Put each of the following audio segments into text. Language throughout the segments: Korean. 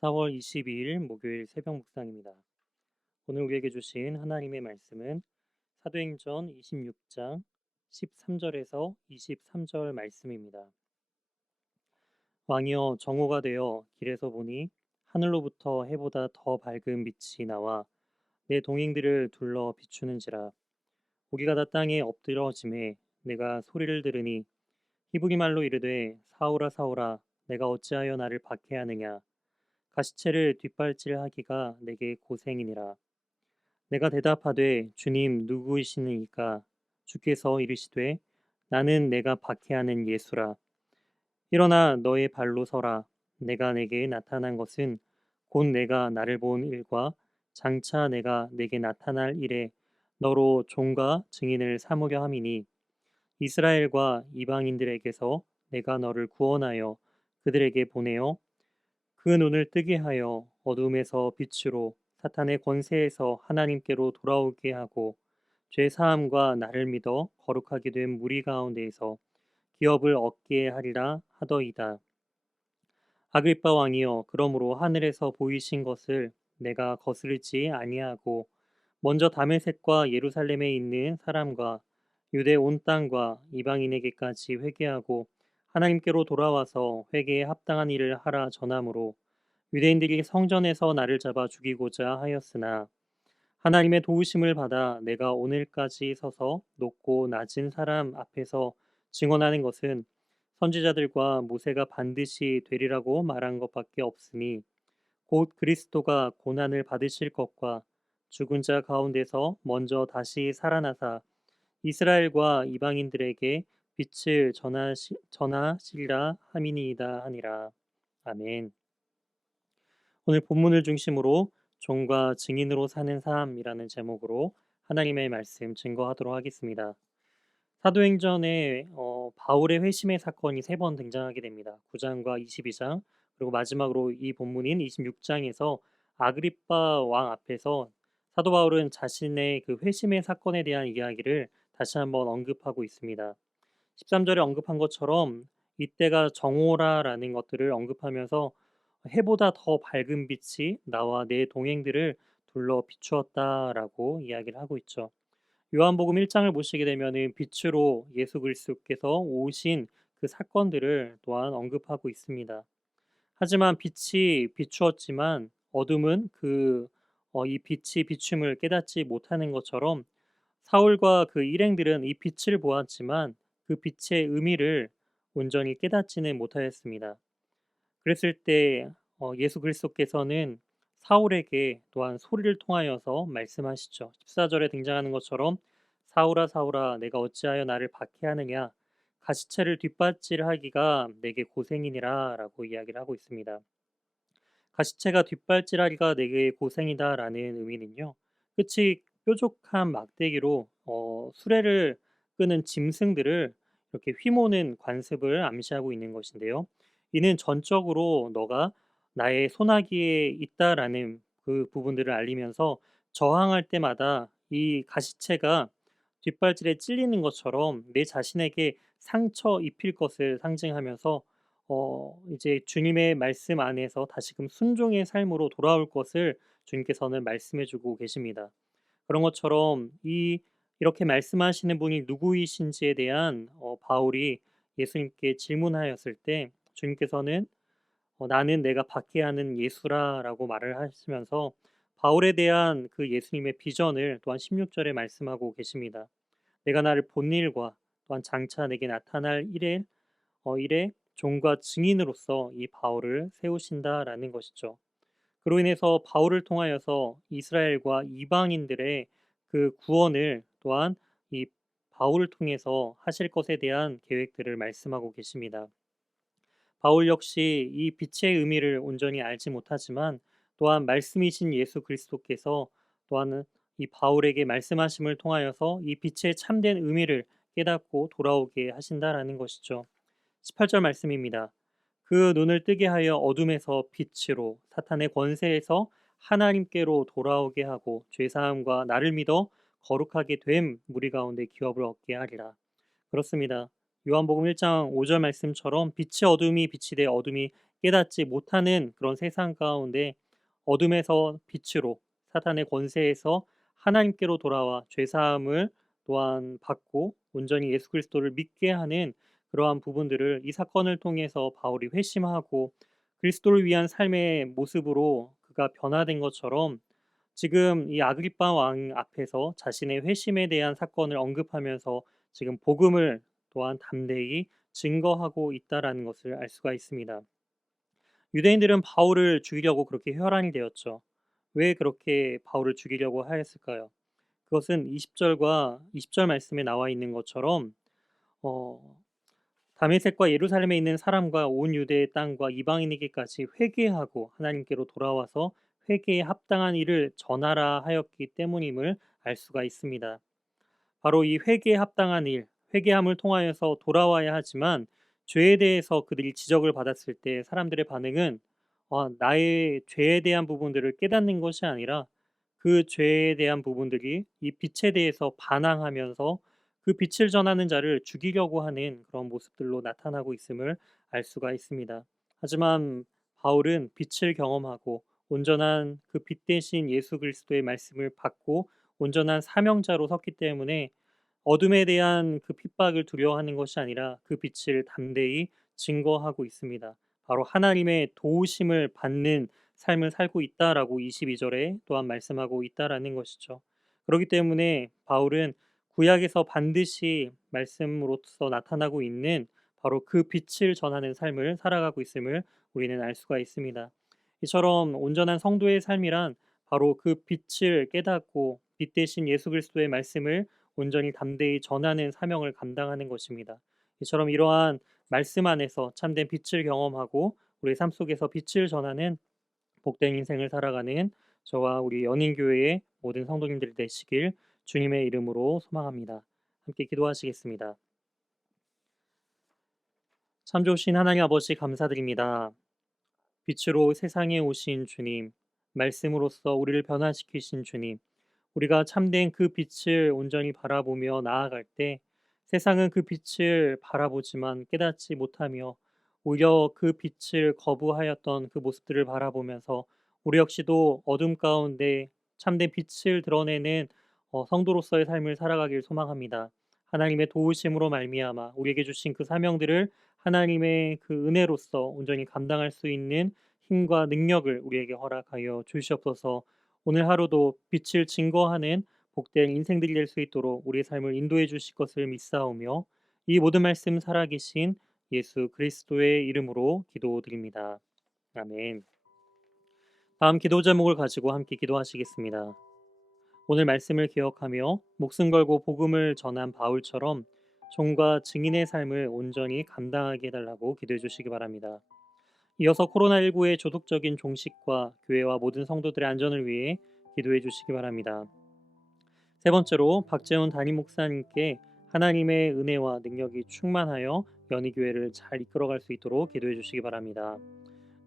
4월 22일 목요일 새벽 묵상입니다. 오늘 우리에게 주신 하나님의 말씀은 사도행전 26장 13절에서 23절 말씀입니다. 왕이여 정오가 되어 길에서 보니 하늘로부터 해보다 더 밝은 빛이 나와 내 동행들을 둘러 비추는지라. 고기가 다 땅에 엎드러짐에 내가 소리를 들으니 히브리 말로 이르되 사울아 사울아 내가 어찌하여 나를 박해하느냐. 가시체를 뒷발질하기가 내게 고생이니라. 내가 대답하되 주님 누구이시니까. 주께서 이르시되 나는 내가 박해하는 예수라. 일어나 너의 발로 서라. 내가 내게 나타난 것은 곧 내가 나를 본 일과 장차 내가 내게 나타날 일에 너로 종과 증인을 삼으려 함이니 이스라엘과 이방인들에게서 내가 너를 구원하여 그들에게 보내어 그 눈을 뜨게 하여 어둠에서 빛으로 사탄의 권세에서 하나님께로 돌아오게 하고 죄 사함과 나를 믿어 거룩하게 된 무리 가운데에서 기업을 얻게 하리라 하더이다. 아그리빠 왕이여 그러므로 하늘에서 보이신 것을 내가 거스르지 아니하고 먼저 다메섹과 예루살렘에 있는 사람과 유대 온 땅과 이방인에게까지 회개하고 하나님께로 돌아와서 회개에 합당한 일을 하라 전함으로 유대인들이 성전에서 나를 잡아 죽이고자 하였으나 하나님의 도우심을 받아 내가 오늘까지 서서 높고 낮은 사람 앞에서 증언하는 것은 선지자들과 모세가 반드시 되리라고 말한 것밖에 없으니 곧 그리스도가 고난을 받으실 것과 죽은 자 가운데서 먼저 다시 살아나사 이스라엘과 이방인들에게 빛을 전하시리라 함이니이다 하니라. 아멘. 오늘 본문을 중심으로 종과 증인으로 사는 삶이라는 제목으로 하나님의 말씀 증거하도록 하겠습니다. 사도행전에 바울의 회심의 사건이 세 번 등장하게 됩니다. 9장과 22장 그리고 마지막으로 이 본문인 26장에서 아그리빠 왕 앞에서 사도 바울은 자신의 그 회심의 사건에 대한 이야기를 다시 한번 언급하고 있습니다. 13절에 언급한 것처럼 이때가 정오라라는 것들을 언급하면서 해보다 더 밝은 빛이 나와 내 동행들을 둘러 비추었다라고 이야기를 하고 있죠. 요한복음 1장을 보시게 되면은 빛으로 예수 그리스도께서 오신 그 사건들을 또한 언급하고 있습니다. 하지만 빛이 비추었지만 어둠은 이 빛이 비춤을 깨닫지 못하는 것처럼 사울과 그 일행들은 이 빛을 보았지만 그 빛의 의미를 온전히 깨닫지는 못하였습니다. 그랬을 때 예수 그리스도께서는 사울에게 또한 소리를 통하여서 말씀하시죠. 14절에 등장하는 것처럼 사울아 사울아 내가 어찌하여 나를 박해하느냐 가시체를 뒷발질하기가 내게 고생이니라 라고 이야기를 하고 있습니다. 가시체가 뒷발질하기가 내게 고생이다라는 의미는요. 끝이 뾰족한 막대기로 수레를 끄는 짐승들을 이렇게 휘모는 관습을 암시하고 있는 것인데요. 이는 전적으로 너가 나의 손아귀에 있다라는 그 부분들을 알리면서 저항할 때마다 이 가시체가 뒷발질에 찔리는 것처럼 내 자신에게 상처 입힐 것을 상징하면서 이제 주님의 말씀 안에서 다시금 순종의 삶으로 돌아올 것을 주님께서는 말씀해 주고 계십니다. 그런 것처럼 이렇게 말씀하시는 분이 누구이신지에 대한 바울이 예수님께 질문하였을 때 주님께서는 나는 내가 박해하는 예수라라고 말을 하시면서 바울에 대한 그 예수님의 비전을 또한 16절에 말씀하고 계십니다. 내가 나를 본 일과 또한 장차 내게 나타날 일에 종과 증인으로서 이 바울을 세우신다라는 것이죠. 그로 인해서 바울을 통하여서 이스라엘과 이방인들의 그 구원을 또한 이 바울을 통해서 하실 것에 대한 계획들을 말씀하고 계십니다. 바울 역시 이 빛의 의미를 온전히 알지 못하지만 또한 말씀이신 예수 그리스도께서 또한 이 바울에게 말씀하심을 통하여서 이 빛의 참된 의미를 깨닫고 돌아오게 하신다라는 것이죠. 18절 말씀입니다. 그 눈을 뜨게 하여 어둠에서 빛으로 사탄의 권세에서 하나님께로 돌아오게 하고 죄사함과 나를 믿어 거룩하게 됨 무리 가운데 기업을 얻게 하리라. 그렇습니다. 요한복음 1장 5절 말씀처럼 빛이 어둠이 빛이 돼 어둠이 깨닫지 못하는 그런 세상 가운데 어둠에서 빛으로 사탄의 권세에서 하나님께로 돌아와 죄사함을 또한 받고 온전히 예수 그리스도를 믿게 하는 그러한 부분들을 이 사건을 통해서 바울이 회심하고 그리스도를 위한 삶의 모습으로 그가 변화된 것처럼 지금 이 아그리빠 왕 앞에서 자신의 회심에 대한 사건을 언급하면서 지금 복음을 또한 담대히 증거하고 있다라는 것을 알 수가 있습니다. 유대인들은 바울을 죽이려고 그렇게 혈안이 되었죠. 왜 그렇게 바울을 죽이려고 하였을까요? 그것은 20절과 20절 말씀에 나와 있는 것처럼 어, 다메섹과 예루살렘에 있는 사람과 온 유대의 땅과 이방인에게까지 회개하고 하나님께로 돌아와서 회개에 합당한 일을 전하라 하였기 때문임을 알 수가 있습니다. 바로 이 회개에 합당한 일, 회개함을 통하여서 돌아와야 하지만 죄에 대해서 그들이 지적을 받았을 때 사람들의 반응은 나의 죄에 대한 부분들을 깨닫는 것이 아니라 그 죄에 대한 부분들이 이 빛에 대해서 반항하면서 그 빛을 전하는 자를 죽이려고 하는 그런 모습들로 나타나고 있음을 알 수가 있습니다. 하지만 바울은 빛을 경험하고 온전한 그 빛 대신 예수 그리스도의 말씀을 받고 온전한 사명자로 섰기 때문에 어둠에 대한 그 핍박을 두려워하는 것이 아니라 그 빛을 담대히 증거하고 있습니다. 바로 하나님의 도우심을 받는 삶을 살고 있다라고 22절에 또한 말씀하고 있다라는 것이죠. 그렇기 때문에 바울은 구약에서 반드시 말씀으로서 나타나고 있는 바로 그 빛을 전하는 삶을 살아가고 있음을 우리는 알 수가 있습니다. 이처럼 온전한 성도의 삶이란 바로 그 빛을 깨닫고 빛 대신 예수 그리스도의 말씀을 온전히 담대히 전하는 사명을 감당하는 것입니다. 이처럼 이러한 말씀 안에서 참된 빛을 경험하고 우리 삶 속에서 빛을 전하는 복된 인생을 살아가는 저와 우리 연인교회의 모든 성도님들 되시길 주님의 이름으로 소망합니다. 함께 기도하시겠습니다. 참 좋으신 하나님 아버지 감사드립니다. 빛으로 세상에 오신 주님, 말씀으로써 우리를 변화시키신 주님, 우리가 참된 그 빛을 온전히 바라보며 나아갈 때 세상은 그 빛을 바라보지만 깨닫지 못하며 오히려 그 빛을 거부하였던 그 모습들을 바라보면서 우리 역시도 어둠 가운데 참된 빛을 드러내는 성도로서의 삶을 살아가길 소망합니다. 하나님의 도우심으로 말미암아 우리에게 주신 그 사명들을 하나님의 그 은혜로서 온전히 감당할 수 있는 힘과 능력을 우리에게 허락하여 주시옵소서. 오늘 하루도 빛을 증거하는 복된 인생들이 될 수 있도록 우리의 삶을 인도해 주실 것을 믿사오며 이 모든 말씀 살아계신 예수 그리스도의 이름으로 기도드립니다. 아멘. 다음 기도 제목을 가지고 함께 기도하시겠습니다. 오늘 말씀을 기억하며 목숨 걸고 복음을 전한 바울처럼 종과 증인의 삶을 온전히 감당하게 해달라고 기도해 주시기 바랍니다. 이어서 코로나19의 조속적인 종식과 교회와 모든 성도들의 안전을 위해 기도해 주시기 바랍니다. 세 번째로 박재훈 담임 목사님께 하나님의 은혜와 능력이 충만하여 연희교회를 잘 이끌어갈 수 있도록 기도해 주시기 바랍니다.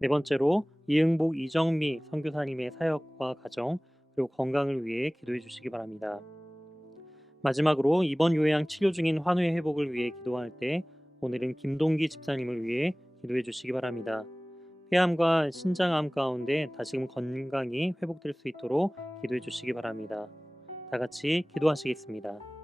네 번째로 이응복 이정미 선교사님의 사역과 가정 그리고 건강을 위해 기도해 주시기 바랍니다. 마지막으로 이번 요양 치료 중인 환우의 회복을 위해 기도할 때 오늘은 김동기 집사님을 위해 기도해 주시기 바랍니다. 폐암과 신장암 가운데 다시금 건강이 회복될 수 있도록 기도해 주시기 바랍니다. 다 같이 기도하시겠습니다.